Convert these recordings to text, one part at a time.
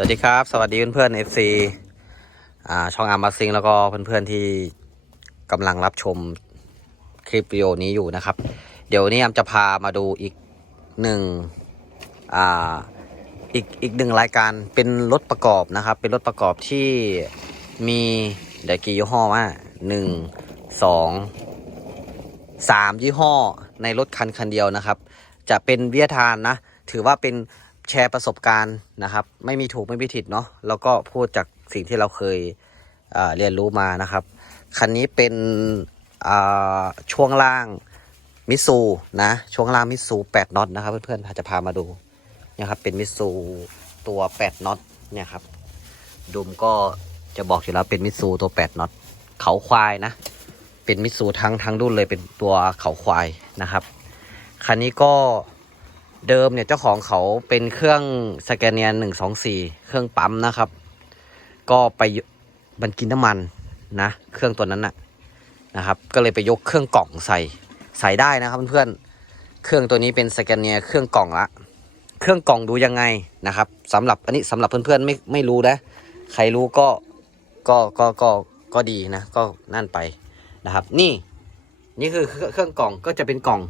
วัสดีครับ สวัสดีเพื่อนๆ FC อ่าช่องอาร์มบัสซิงแล้วก็เพื่อนๆที่กำลังรับชมคลิปวิดีโอนี้อยู่นะครับ เดี๋ยวนี้อามจะพามาดูอีกหนึ่งอ่าอีกอีกหนึ่งรายการเป็นรถประกอบนะครับ เป็นรถประกอบที่มีเดี๋ยวกี่ยี่ห้อว่าหนึ่งสองสามยี่ห้อในรถคันคันเดียวนะครับ จะเป็นเวิทยทานนะ ถือว่าเป็น แชร์ประสบการณ์นะครับ ไม่มีถูกไม่มีผิดเนาะแล้วก็พูดจากสิ่งที่เราเคยเเรียนรู้มานะครับ คันนี้เป็นช่วงล่างมิตซูนะช่วงล่างมิตซู8น็อตนะครับ เพื่อนๆจะพามาดูเนี่ยครับเป็นมิตซูตัว8น็อตเนี่ยครับดุมก็จะบอกอยู่แล้วเป็นมิตซูตัว8น็อตเขาควายนะ เป็นมิตซูทั้งทั้งรุ่นเลยเป็นตัวเขาควายนะครับคันนี้ก็ เดิมเนี่ยเจ้าของเขาเป็นเครื่องสแกนเนียนหนึ่งสองสี่เครื่องปั๊มนะครับ ก็ไปมันกินน้ำมันนะ เครื่องตัวนั้นนะนะครับ ก็เลยไปยกเครื่องกล่องใส่ใส่ได้นะครับเพื่อนๆเครื่องตัวนี้เป็นสแกนเนียเครื่องกล่องละ เครื่องกล่องดูยังไงนะครับสำหรับอันนี้สำหรับเพื่อนๆไม่ไม่รู้นะ ใครรู้ก็ก็ก็ก็ก็ดีนะ ก็นั่นไปนะครับ นี่นี่คือเครื่องกล่องก็จะเป็นกล่อง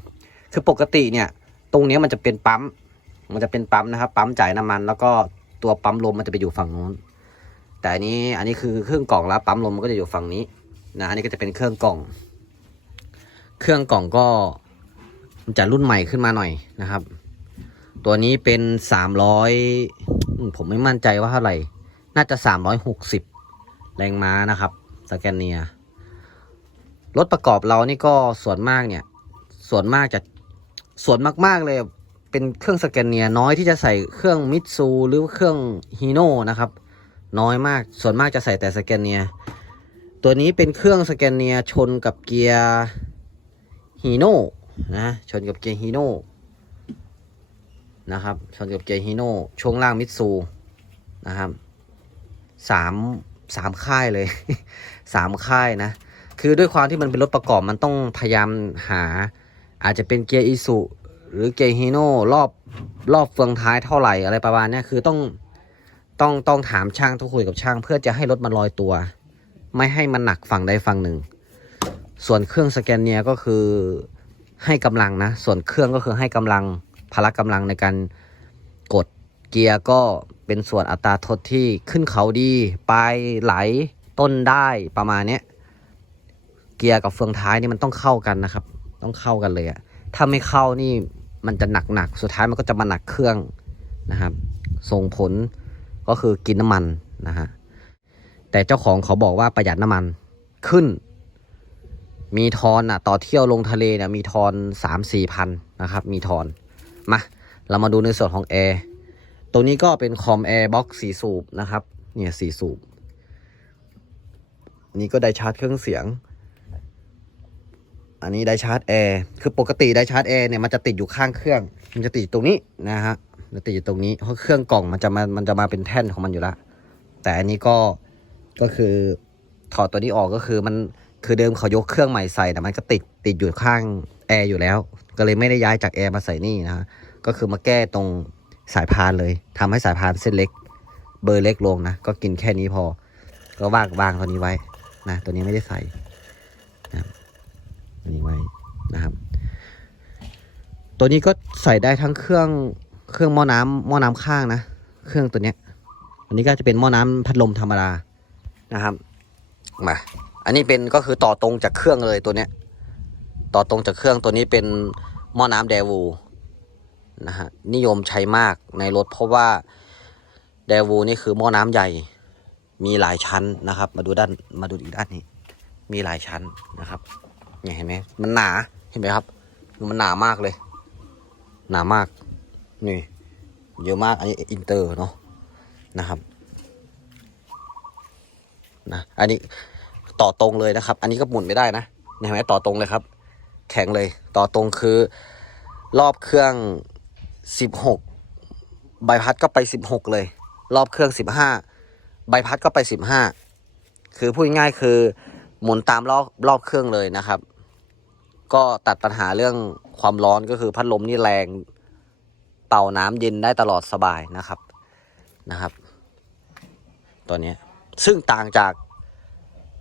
คือปกติเนี่ย ตรงนี้มันจะเป็นปั๊ม มันจะเป็นปั๊มนะครับ ปั๊มจ่ายน้ำมัน แล้วก็ตัวปั๊มลมมันจะไปอยู่ฝั่งนู้น แต่อันนี้อันนี้คือเครื่องกล่องแล้วปั๊มลมมันก็จะอยู่ฝั่งนี้นะอันนี้ก็จะเป็นเครื่องกล่อง เครื่องกล่องก็มันจะรุ่นใหม่ขึ้นมาหน่อยนะครับ ตัวนี้เป็นสามร้อยผมไม่มั่นใจว่าเท่าไหร่ น่าจะสามร้อยหกสิบแรงม้านะครับสแกนเนียรถประกอบเรานี่ก็ส่วนมากเนี่ย ส่วนมากจะ ส่วนมากๆเลยเป็นเครื่องสแกนเนียน้อยที่จะใส่เครื่องมิตซูหรือเครื่องฮีโน่นะครับน้อยมากส่วนมากจะใส่แต่สแกนเนียตัวนี้เป็นเครื่องสแกนเนียชนกับเกียร์ฮีโน่นะชนกับเกียร์ฮีโน่นะครับชนกับเกียร์ฮีโน่ช่วงล่างมิตซูนะครับสามสามค่ายเลยสามค่ายนะ คือด้วยความที่มันเป็นรถประกอบมันต้องพยายามหา อาจจะเป็นเกียร์อีสุหรือเกียร์ฮีโน่รอบรอบเฟืองท้ายเท่าไหร่อะไรประมาณนี้คือต้องต้องต้องถามช่างต้องคุยกับช่าง เพื่อจะให้รถมันลอยตัว ไม่ให้มันหนักฝั่งใดฝั่งหนึ่ง ส่วนเครื่องสแกนเนียก็คือให้กำลังนะ ส่วนเครื่องก็คือให้กำลังพละกำลังในการกดเกียร์ก็เป็นส่วนอัตราทดที่ขึ้นเขาดีปลายไหลต้นได้ประมาณนี้เกียร์กับเฟืองท้ายนี่มันต้องเข้ากันนะครับ ต้องเข้ากันเลยอะถ้าไม่เข้านี่มันจะหนักหนักๆสุดท้ายมันก็จะมาหนักเครื่องนะครับ ส่งผลก็คือกินน้ำมันนะฮะแต่เจ้าของเขาบอกว่าประหยัดน้ำมันขึ้น มีทอนอะต่อเที่ยวลงทะเลเนี่ยมีทอนสามสี่พันนะครับ มีทอนมาเรามาดูในส่วนของแอร์ตัวนี้ก็เป็นคอมแอร์บ็อกสีสูบนะครับ เนี่ยสีสูบนนี้ก็ได้ชาร์จเครื่องเสียง อันนี้ไดชาร์จแอร์คือปกติไดชาร์จแอร์เนี่ยมันจะติดอยู่ข้างเครื่อง มันจะติดตรงนี้นะฮะมันติดอยู่ตรงนี้เพราะเครื่องกล่องมันจะมามันจะมาเป็นแท่นของมันอยู่ล้วแต่อันนี้ก็ก็คือถอดตัวนี้ออกก็คือมันคือเดิมเขายกเครื่องใหม่ใส่แต่มันก็ติดติดอยู่ข้างแอร์อยู่แล้ว ก็เลยไม่ได้ย้ายจากแอร์มาใส่นี่นะฮะก็คือมาแก้ตรงสายพานเลยทำให้สายพานเส้นเล็ก เบอร์เล็กลงนะก็กินแค่นี้พอ ก็วางวางตัวนี้ไว้นะตัวนี้ไม่ได้ใส่ อันนี้ไว้นะครับ ตัวนี้ก็ใส่ได้ทั้งเครื่องเครื่องหม้อน้ำหม้อน้ำข้างนะ เครื่องตัวเนี้ย อันนี้ก็จะเป็นหม้อน้ำพัดลมธรรมดานะครับมาอันนี้เป็นก็คือต่อตรงจากเครื่องเลยตัวเนี้ย ต่อตรงจากเครื่องตัวนี้เป็นหม้อน้ำเดวูนะฮะนิยมใช้มากในรถเพราะว่าเดวูนี่คือหม้อน้ำใหญ่ มีหลายชั้นนะครับ มาดูด้านมาดูอีกด้านนี้ มีหลายชั้นนะครับ เนี่ยเห็นไหมมันหนาเห็นไหมครับ มันหนามากเลย หนามาก นี่ เยอะมากอันนี้อินเตอร์เนาะนะครับนะอันนี้ต่อตรงเลยนะครับ อันนี้ก็หมุนไม่ได้นะเห็นไหมต่อตรงเลยครับ แข็งเลย ต่อตรงคือ รอบเครื่องสิบหกใบพัดก็ไปสิบหกเลย รอบเครื่องสิบห้าใบพัดก็ไปสิบห้าคือพูดง่ายคือ หมุนตามรอบรอบเครื่องเลยนะครับ ก็ตัดปัญหาเรื่องความร้อนก็คือพัดลมนี่แรงเป่าน้ำเย็นได้ตลอดสบายนะครับนะครับ ตัวนี้ซึ่งต่างจาก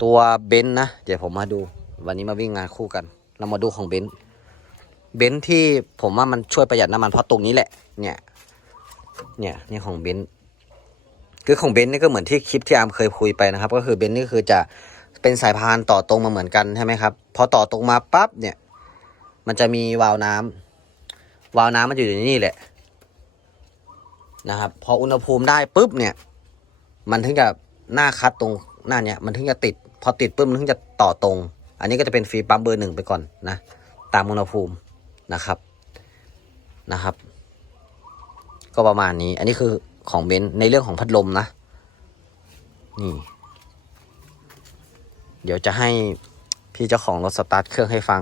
ตัวเบนซ์นะ เดี๋ยวผมมาดู วันนี้มาวิ่งงานคู่กัน เรามาดูของเบนซ์เบนซ์ที่ผมว่ามันช่วยประหยัดน้ำมันเพราะตรงนี้แหละ เนี่ย เนี่ยนี่ของเบนซ์คือของเบนซ์นี่ก็เหมือนที่คลิปที่อาร์มเคยคุยไปนะครับ ก็คือเบนซ์นี่คือจะ เป็นสายพานต่อตรงมาเหมือนกันใช่ไหมครับ พอต่อตรงมาปั๊บเนี่ย มันจะมีวาล์วน้ำวาล์วน้ำมันอยู่ในนี่แหละนะครับ พออุณหภูมิได้ปุ๊บเนี่ย มันถึงจะหน้าคัดตรงหน้าเนี้ยมันถึงจะติด พอติดปุ๊บมันถึงจะต่อตรง อันนี้ก็จะเป็นฟรีปั๊มเบอร์หนึ่งไปก่อนนะ ตามอุณหภูมินะครับนะครับ ก็ประมาณนี้ อันนี้คือของเบนซ์ในเรื่องของพัดลมนะ นี่ เดี๋ยวจะให้พี่เจ้าของรถสตาร์ทเครื่องให้ฟัง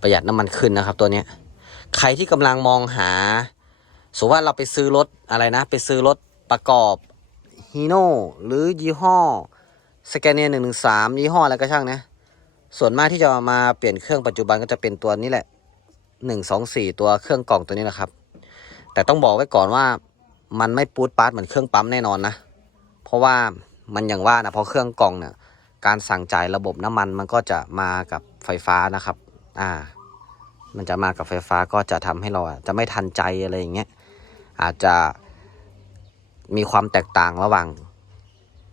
ประหยัดน้ำมันขึ้นนะครับตัวนี้ใครที่กำลังมองหา สมมติว่าเราไปซื้อรถอะไรนะ ไปซื้อรถประกอบฮีโน่หรือยี่ห้อสแกเนียหนึ่งหนึ่งสามยี่ห้ออะไรก็ช่างนะ ส่วนมากที่จะมาเปลี่ยนเครื่องปัจจุบันก็จะเป็นตัวนี้แหละหนึ่งสองสี่ตัวเครื่องกล่องตัวนี้นะครับ แต่ต้องบอกไว้ก่อนว่ามันไม่ปูดปาร์ตเหมือนเครื่องปั๊มแน่นอนนะ เพราะว่า มันอย่างว่านะเพราะเครื่องกล่องเนี่ยการสั่งจ่ายระบบน้ำมันมันก็จะมากับไฟฟ้านะครับ อ่า มันจะมากับไฟฟ้าก็จะทำให้เราจะไม่ทันใจอะไรอย่างเงี้ย อาจจะมีความแตกต่างระหว่าง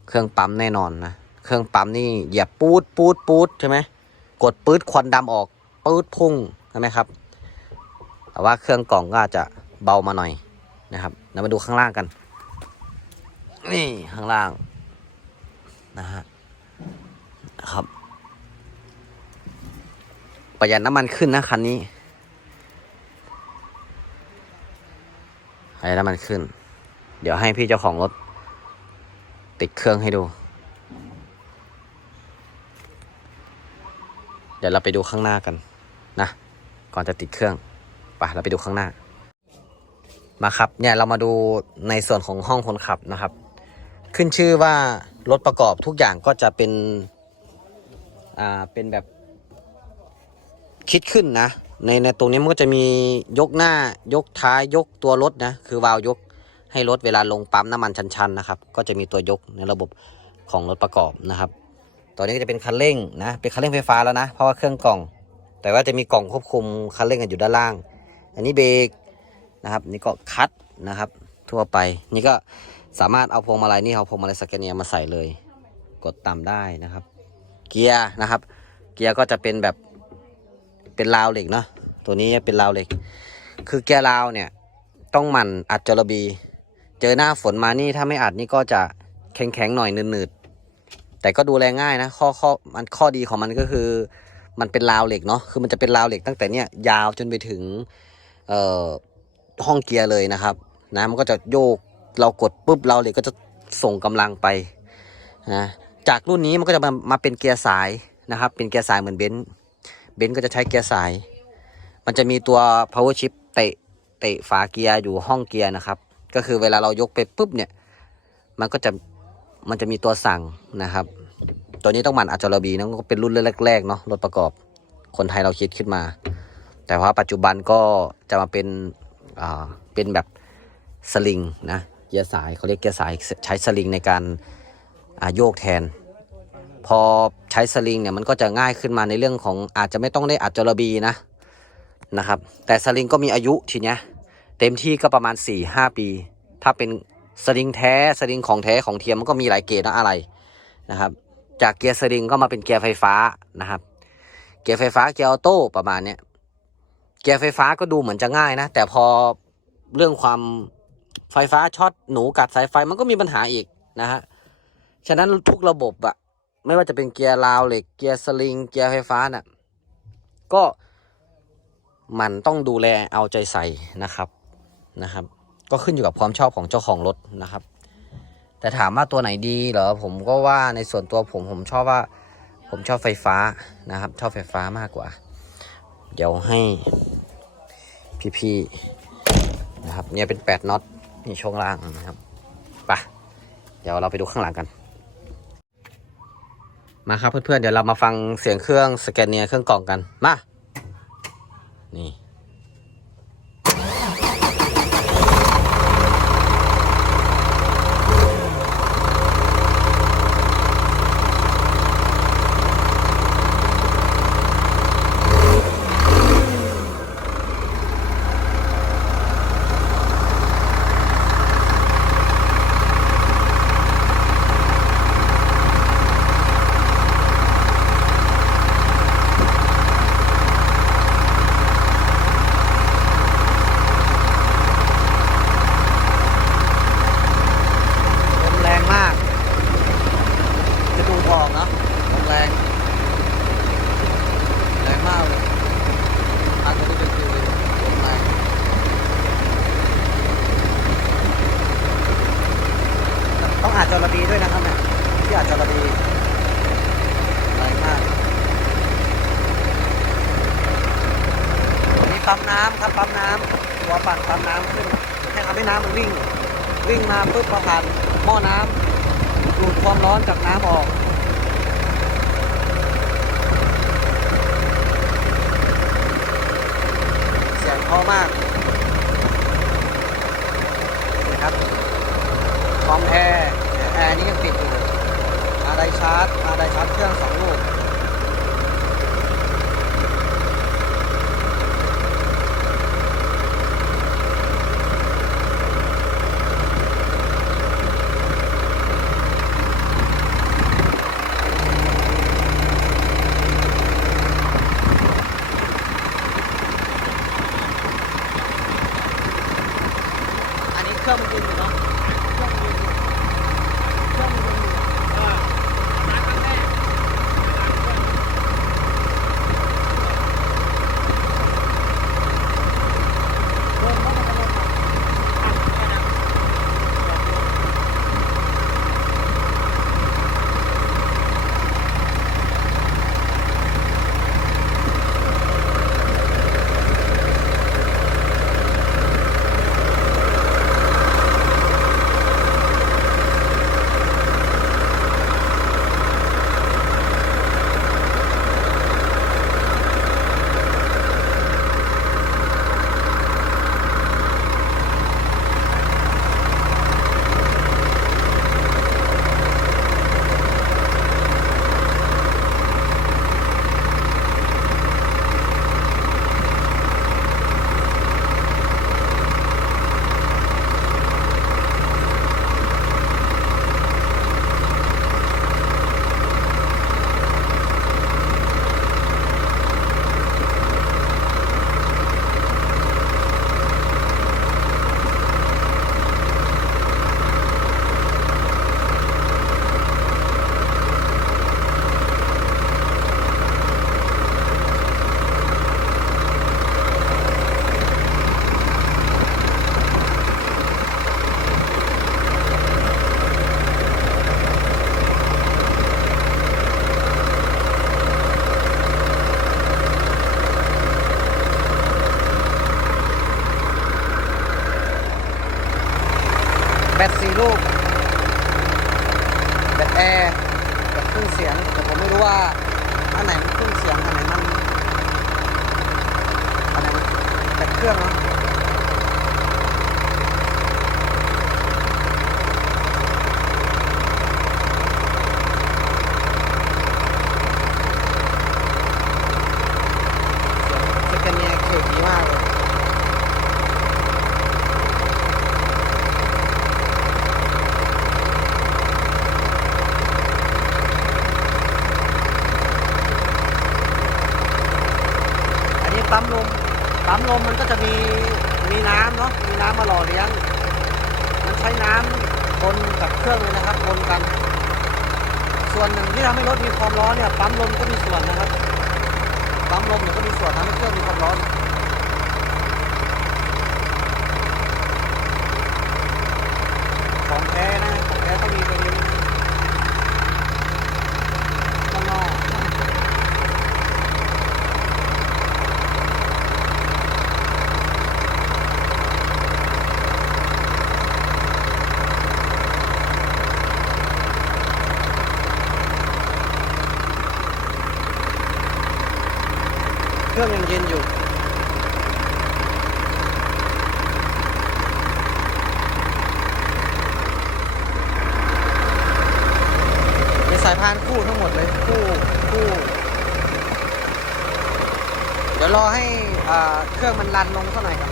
เครื่องปั๊มแน่นอนนะ เครื่องปั๊มนี่เหยียบปูดปูดปูดใช่ไหมกดปื๊ดควันดำออกปื๊ดพุ่งใช่ไหมครับ แต่ว่าเครื่องกล่องก็อาจจะเบามาหน่อยนะครับเรามาดูข้างล่างกัน นี่ข้างล่าง นะฮะนะครับ ประหยัดน้ำมันขึ้นนะคันนี้ประหยัดน้ำมันขึ้น เดี๋ยวให้พี่เจ้าของรถ ติดเครื่องให้ดู เดี๋ยวเราไปดูข้างหน้ากันนะ ก่อนจะติดเครื่องไปเราไปดูข้างหน้า มาครับเนี่ยเรามาดูในส่วนของห้องคนขับนะครับ ขึ้นชื่อว่า รถประกอบทุกอย่างก็จะเป็น อ่า เป็นแบบ คิดขึ้นนะ ในในตรงนี้มันก็จะมียกหน้ายกท้ายยกตัวรถนะ คือวาล์วยกให้รถเวลาลงปั๊มน้ำมันชันๆนะครับ ก็จะมีตัวยกในระบบของรถประกอบนะครับตัวนี้ก็จะเป็นคันเร่งนะ เป็นคันเร่งไฟฟ้าแล้วนะ เพราะว่าเครื่องกล่อง แต่ว่าจะมีกล่องควบคุมคันเร่งอยู่ด้านล่าง อันนี้เบรกนะครับ นี่ก็คัดนะครับ ทั่วไป นี่ก็สามารถเอาพวงมาลัยนี่เอาพวงมาลัยสแกนเนียมาใส่เลย กดตามได้นะครับ เกียร์นะครับ เกียร์ก็จะเป็นแบบเป็นราวเหล็กเนาะตัวนี้เป็นราวเหล็ก คือเกียร์ราวเนี่ยต้องหมั่นอัดจระบี เจอหน้าฝนมานี่ถ้าไม่อัดนี่ก็จะแข็งๆหน่อยหนืดๆแต่ก็ดูแลง่ายนะข้อข้อมันข้อดีของมันก็คือมันเป็นราวเหล็กเนาะคือมันจะเป็นราวเหล็กตั้งแต่เนี้ยยาวจนไปถึงเอ่อห้องเกียร์เลยนะครับ นะมันก็จะโยกเรากดปุ๊บเราเล็กก็จะส่งกำลังไปนะจากรุ่นนี้มันก็จะมามาเป็นเกียร์สายนะครับ เป็นเกียร์สายเหมือนเบนซ์เบนซ์ก็จะใช้เกียร์สาย มันจะมีตัว power shift เตะเตะฝาเกียร์อยู่ห้องเกียร์นะครับ ก็คือเวลาเรายกไปปุ๊บเนี่ย มันก็จะมันจะมีตัวสั่งนะครับ ตัวนี้ต้องหมั่นอัจจรบีนะก็เป็นรุ่นแรกๆเนาะรถประกอบคนไทยเราคิดขึ้นมา แต่ว่าปัจจุบันก็จะมาเป็นอ่าเป็นแบบ สลิงนะเกียร์สายเขาเรียกเกียร์สายใช้สลิงในการโยกแทน พอใช้สลิงเนี่ยมันก็จะง่ายขึ้นมาในเรื่องของอาจจะไม่ต้องได้อัดจระบีนะนะครับแต่สลิงก็มีอายุทีเนี้ยเต็มที่ก็ประมาณ 4-5 ปี ถ้าเป็นสลิงแท้สลิงของแท้ของเทียมมันก็มีหลายเกรดนะอะไรนะครับ จากเกียร์สลิงก็มาเป็นเกียร์ไฟฟ้านะครับ เกียร์ไฟฟ้าเกียร์ออโต้ประมาณเนี้ยเกียร์ไฟฟ้าก็ดูเหมือนจะง่ายนะ แต่พอเรื่องความ ไฟฟ้าช็อตหนูกัดสายไฟมันก็มีปัญหาอีกนะฮะฉะนั้นทุกระบบอะไม่ว่าจะเป็นเกียร์ราวเหล็กเกียร์สลิง เกียร์ไฟฟ้าน่ะก็มันต้องดูแลเอาใจใส่นะครับนะครับ ก็ขึ้นอยู่กับความชอบของเจ้าของรถนะครับ แต่ถามว่าตัวไหนดีเหรอผมก็ว่าในส่วนตัวผมผมชอบว่า ผมชอบไฟฟ้านะครับ ชอบไฟฟ้ามากกว่า เดี๋ยวให้พี่ๆนะครับเนี่ยเป็นแปดน็อต นี่ช่วงล่างนะครับไปะเดี๋ยวเราไปดูข้างหลังกัน มาครับเพื่อนๆเดี๋ยวเรามาฟังเสียงเครื่องสแกนเนียร์เครื่องกล่องกันมา นี่ ค จระบีด้วยนะครับเนี่ยที่อาจจระบีแรงมากอันนี้ ปั๊มน้ำครับปั๊มน้ำตัวปั่นปั๊มน้ำขึ้นให้ทำให้น้ำมันวิ่ง วิ่งมาปุ๊บพอผ่านหม้อน้ำดูดความร้อนจากน้ำออกเสียงพราะมากนะครับคอมแอร์แอร์นี่ยังปิดอยู่มาไดชาร์จมาไดชาร์จเครื่องสองลูก แบตสี่ลูก แบตแอร์แบตเครื่องเสียงแต่ผมไม่รู้ว่าอันไหนมันเครื่องเสียงอันไหนมันอันไหนมันแบตเครื่องเนาะเสียงสแกนเนียเขตดีมากเลย อันนี้ปั๊มลม ปั๊มลมมันก็จะมีมีน้ำเนาะมีน้ำมาหล่อเลี้ยง มันใช้น้ำคนกับเครื่องเลยนะครับคนกัน ส่วนหนึ่งที่ทำให้รถมีความร้อนเนี่ยปั๊มลมก็มีส่วนนะครับปั๊มลมเนี่ยก็มีส่วนทำให้เครื่องมีความร้อน ของแท้นะของแท้ต้องมีเป็นข้างนอก เครื่องยังเย็นอยู่เป็นสายพานคู่ทั้งหมดเลยคู่คู่ เดี๋ยวรอให้เครื่องมันรันลงสักหน่อยครับ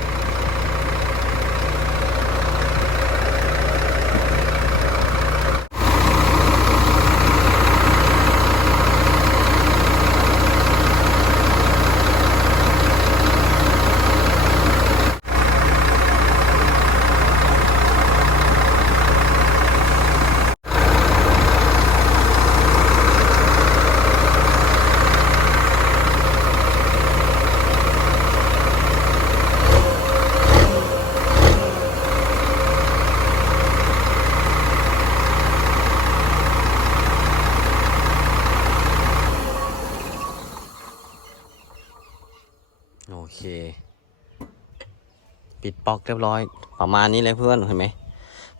ปอกเรียบร้อย ประมาณนี้เลยเพื่อนเห็นไหม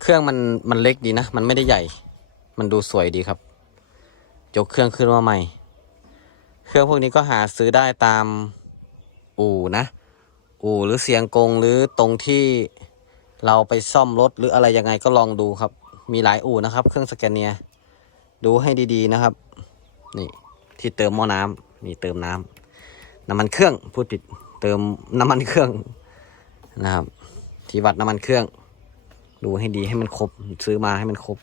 เครื่องมันมันเล็กดีนะ มันไม่ได้ใหญ่ มันดูสวยดีครับยกเครื่องขึ้นมาใหม่ เครื่องพวกนี้ก็หาซื้อได้ตามอู่นะ อู่หรือเสียงกงหรือตรงที่เราไปซ่อมรถหรืออะไรยังไงก็ลองดูครับ มีหลายอู่นะครับ เครื่องสแกนเนียดูให้ดีๆนะครับ นี่ที่เติมหม้อน้ำนี่เติมน้ำน้ำมันเครื่องพูดผิดเติมน้ำมันเครื่องนะครับ ที่วัดน้ำมันเครื่อง ดูให้ดีให้มันครบ ซื้อมาให้มันครบ